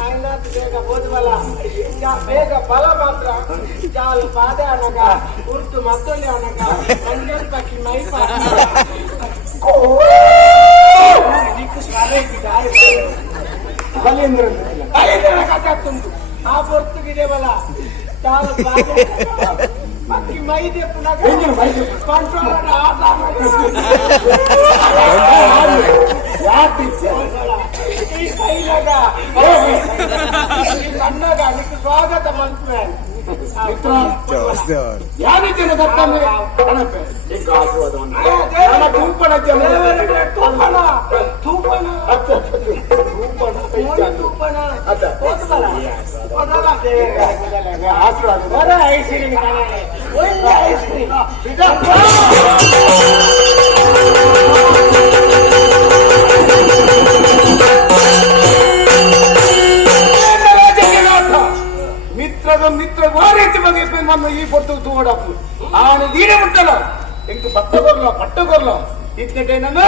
ఆయన ಬೇಗ ಓದುವಲ್ಲ ಯಾ ಬೇಗ ಬಲ ಮಾತ್ರ ಜಾಲ್ ಪಾದೆ ಅನಗ ಉರ್ದು ಮತ್ತೊಲ್ಲಿ ಅನಗ ಮಂಜಲ್ ಪಕ್ಕಿ ಮೈ ದಿಕ್ಕು ಶಾಲೆಗೆ ದಾರಿ ಬಲೇಂದ್ರ ಬಲೇಂದ್ರ ಕಥಾತ್ತುಂಟು ಆ ಪೊರ್ತುಗಿದೆ ಬಲ ಜಾಲ್ ಪಾದೆ ಪಕ್ಕಿ ಮೈದೆ ಪುನಃ ಕಂಟ್ರೋಲರ್ ಆಟ ఈ ಶ್ರೀಶೈಲದ ಕನ್ನಡ ನಿಮಗೆ ಸ್ವಾಗತ ಮಂತ್ಮೇಲೆ ಯಾರಿದ್ದೇನೆ ತಪ್ಪಂದ್ರೆ ಕಣಪೆ ನನ್ನ ತೂಪಣ ತೂಪಣ ತೂಪಣ ತೂಪಣ ತೂಪಣ ಆಶೀರ್ವಾದ ಒಳ್ಳೆ ಐಸ್ ಕ್ರೀಮ್ ఈ పొట్టు తోడపు ఆయన దీనే ఉంటాడు ఇంక పట్టగొర్ల పట్టగొర్ల ఇట్లంటే నన్ను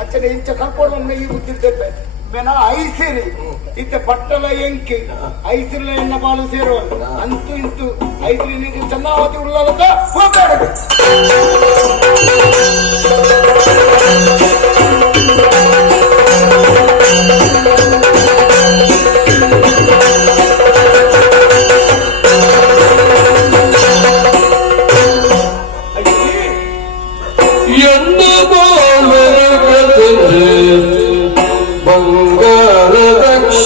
అచ్చడి ఇంచ కర్పూరం ఈ బుద్ధి తెప్పే ಮೇನ ಐಸಿರಿ ಇತ್ತೆ ಪಟ್ಟಲ ಎಂಕಿ ಐಸಿರ್ಲ ಎನ್ನ ಬಾಳು ಸೇರುವ ಅಂತೂ ಇಂತು ಐಸಿರಿ ನೀನು ಚಂದಾವತಿ ಉಳ್ಳಲತ್ತ ಹೋಗಾಡಬೇಕು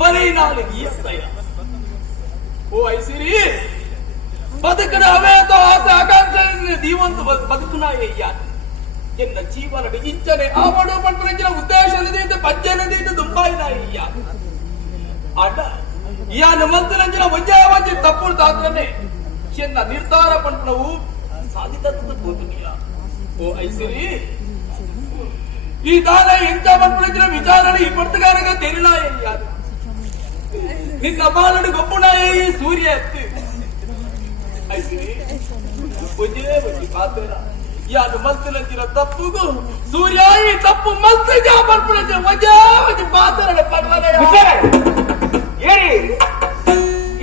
బలైనాలని నాలుగు ఓ ఐసిరి బతుకునవేదో ఆశాకాంక్షల్ని దీవంతు బతుకున్నాయ్యా ఎన్న జీవనడు ఇచ్చని ఆ మడు పంపించిన ఉద్దేశం ఇదైతే పద్దెనిమిది అయితే దుంబాయినాయ్యా అట ఈ నిమంతులంచిన వంజావంచి తప్పులు తాతనే చిన్న నిర్ధార పంపినవు సాధితత్వం పోతున్నాయా ఓ ఐసిరి ఈ దాన ఎంత పంపించిన విచారణ ఇప్పటిగానగా తెలినాయ్యా ನಿನ್ನ ಬಾಲಡು ಗೊಬ್ಬುನಾಯಿ ಸೂರ್ಯ ಎತ್ತಿ ಪೂಜೆ ಬಗ್ಗೆ ಪಾತ್ರ ಯಾರು ಮಲ್ತಿಲಂತಿರೋ ತಪ್ಪುಗು ಸೂರ್ಯ ಈ ತಪ್ಪು ಮಲ್ತಿಜ ಬರ್ಪುಲಂತೆ ವಜಾ ವಜಿ ಪಾತ್ರನ ಪರ್ವಲಯ ಏರಿ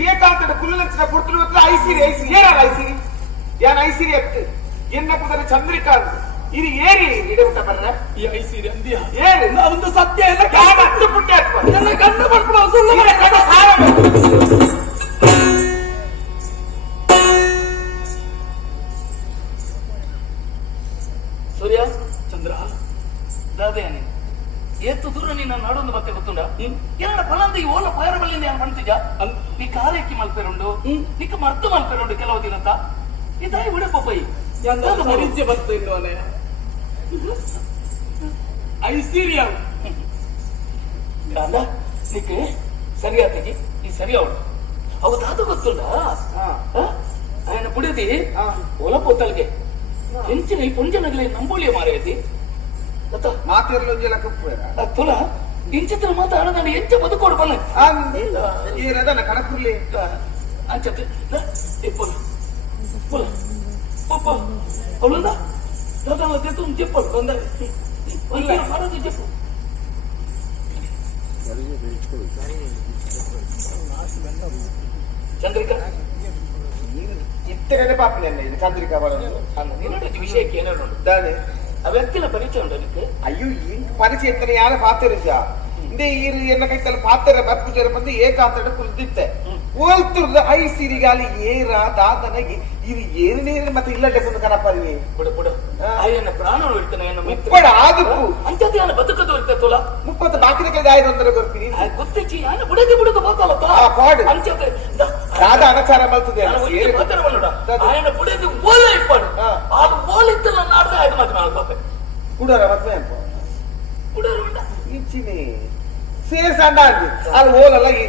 ಏಕಾಂತದ ಕುಲ್ಲಂಚಿನ ಪುರ್ತಲು ಹತ್ರ ಐಸಿರಿ ಐಸಿರಿ ಏನಾರ ಐಸಿರಿ ಯಾನ್ ಐಸಿರಿ ಎತ್ತು ಎನ್ನ ಕುದರೆ ಚಂದ್ರಿಕಾಂತ್ ಇದು ಏರಿ ಇಡೇ ಊಟ ಬರ್ರ ಈ ಐಸಿರಿ ಅಂದಿಯ ಏರಿ ಒಂದು ಸತ್ಯ ಎಲ್ಲ ದಾದಯಾನಿ ಏತು ದೂರ ನಿನ್ನ ನಾಡೊಂದು ಮತ್ತೆ ಗೊತ್ತುಂಡ ಎರಡು ಫಲಂದ ಈ ಓಲ ಪಯರ ಬಲ್ಲಿಂದ ಏನು ಮಾಡ್ತಿದ್ಯಾ ಅಲ್- ನೀ ಕಾರೆಕ್ಕಿ ಮಲ್ಪೆರುಂಡು ನಿಕ್ಕ ಮರ್ತು ಮಲ್ಪೆರುಂಡು ಕೆಲವು ದಿನತ ಇದಾಯಿ ಬಿಡ ಪಪ್ಪೈ ಎಂತ ಪರಿಚಯ ಬಂತು ಇನ್ನೋನೆ ಐಸಿರಿಯ ಅಂದ ನಿಕ್ಕೆ ಸರಿಯಾತಿಗೆ ಈ ಸರಿ ಅವಳು ಅವು ದಾದ ಗೊತ್ತುಂಡ ఆయన పుడేది ఓల పోతలకే ఎంచిన ఈ పుంజనగలే నంబోలియ మారేది ಮಾತಿರ್ಲೊಂಜಿ ಲೆಕ್ಕ ತುಲ ಇಂಚಿತ್ರ ಮಾತಾಡ ನಾನು ಎಂಚ ಬದುಕೊಡ್ಬಲ್ಲ ಏನದ ನಾ ಕಣಕುರ್ಲಿ ಅಂಚತ್ತೆ ಪೊಲ ಪೊಲ ಪಪ್ಪ ಅವಳದ ದಾದಾ ಮತ್ತೆ ತುಂಬ ಚೆಪ್ಪಲ್ ಬಂದ ಮಾಡೋದು ಚೆಪ್ಪು ಚಂದ್ರಿಕಾ ಇತ್ತಗನೆ ಪಾಪನೆ ಚಂದ್ರಿಕಾ ಬರೋದು ವಿಷಯಕ್ಕೆ ಏನೇನು ದಾದೆ அவருக்குல பரிச்சை உண்டருக்கு అయ్యో ఈ పరిచಯ ಎತ್ತನೆಯಾರ ಪಾತರಿಸಾ ಹಿಂದೆ ಈ ಎನ್ನ ಕೈತಲ್ಲಿ ಪಾತರ ಬರ್ಪುಜರ ಬಂದು ಏಕಾಂತಡ ಕುಳಿತಿತ್ತೆ ಓಲ್ತುರ್ದ ಐ ಸಿರಿಗಾಲಿ ಏರ ದಾದನಗಿ ಇದು ಏನು ನೀರಿನ ಮತ್ತೆ ಇಲ್ಲಡೆ ಬಂದು ಕನಪರಿವೆ ಬಿಡು ಬಿಡು ఆయన ప్రాణం పెడుతున్నా ఆయన ಮುಪ್ಪಡ ಆದಪ್ಪು ಅಂಚತೆ ఆయన బతుకదు ಇರ್ತೈತಲ್ಲ ಮುಪ್ಪತ್ತು ಬಾಕಿನ ಕೈದ ಆಯ್ತು ಅಂದ್ರೆ ಗೊರ್ತೀನಿ ಗೊತ್ತಿಚ್ಚಿ ఆయన ಬುಡಕ್ಕೆ ಬುಡಕ್ಕೆ పోతాలಪ್ಪ ಆ ಪಾಡು ಅಂಚತೆ ದಾದ ಅನಚಾರ ಬಲ್ತದೆ ఆయన ಬುಡಕ್ಕೆ పోతాడు ఆయన బుడేది ఓలే ఇప్పాడు ఆ. ఆ ఓలిత్తలు నాడితే ఆయన మాత్రం ఆడుకోతాయి కూడా రత్న ఎంత బుడరు ఉండ. ఇచ్చిని సేర్స్ అండా అండి అది ఓలల్ల ఈ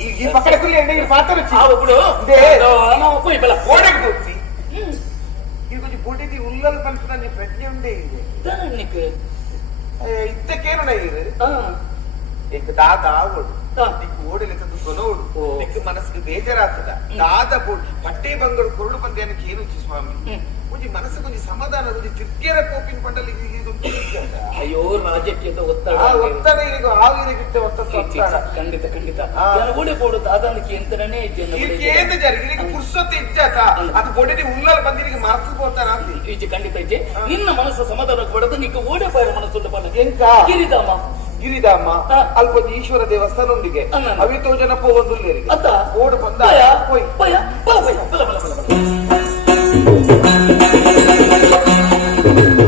ఈ- ఈ పక్కన కుల్లి ఈ పాత్ర వచ్చి ఆ ఇప్పుడు ఇదే. నా పోయి బల ఓడకి వచ్చి ఇది కొంచెం పొడిది ఉల్లలు పలుకుతాన్ని ప్రజ్ఞ ఉండే ఇది నీకు ಇತ್ತಕ್ಕೇನು ಇದು ఆ, ಈಗ ದಾದ ಆವಡು ఆ. నీకు ఓడి లెక్క కొనోడు ఓ. నీకు మనసుకు బేజారాతుడ దాద పట్టే బంగారు కొరుడు పంద్యానికి ఏను వచ్చి స్వామి ಹ್ಮ್. కొంచెం మనసు కొంచెం సమాధాన కొంచెం చిక్కేర కోపిన పంటలు ఇది ఇది కొంచెం ఇచ్చాడ. అయ్యో రాజకీయత ఒత్తడ ఆ ఒత్తడ ఇది ఆవిరిగిట్టే ఒత్త ఒత్తడ ఖండిత ఖండిత ఆ. ఓడిపోడు దాదానికి ఎంతనే ఇంకేంది జరిగి నీకు పురుషొత్తి ఇచ్చాక అది పొడిని ఉల్లల పందిరికి మరచిపోతారా అంది ಈಜೆ ಖಂಡಿತ ಈಜೆ ನಿನ್ನ ಮನಸ್ಸು ಸಮಾಧಾನ ಪಡೆದು ನಿಕ್ಕ ಓಡೆ ಪಾಯ ಮನಸ್ಸುಂಟು ಬಲ್ಲ ಎಂಕ? ಗಿರಿದಮ್ಮ ಗಿರಿದಮ್ಮ ಆ. ಅಲ್ಲಿ ಕೊಂಚ ಈಶ್ವರ ದೇವಸ್ಥಾನ ಉಂಡಿಗೆ ಅನ್ನ. ಅವಿತೋ ಜನ ಪೋಗೊಂದು ಅತ್ತ ಓಡು ಬಂದ ಪಯ ಹೋಯ್ ಪಯ ಬಲ ಬಲ ಬಲ ಬಲ ಬಲ Thank you.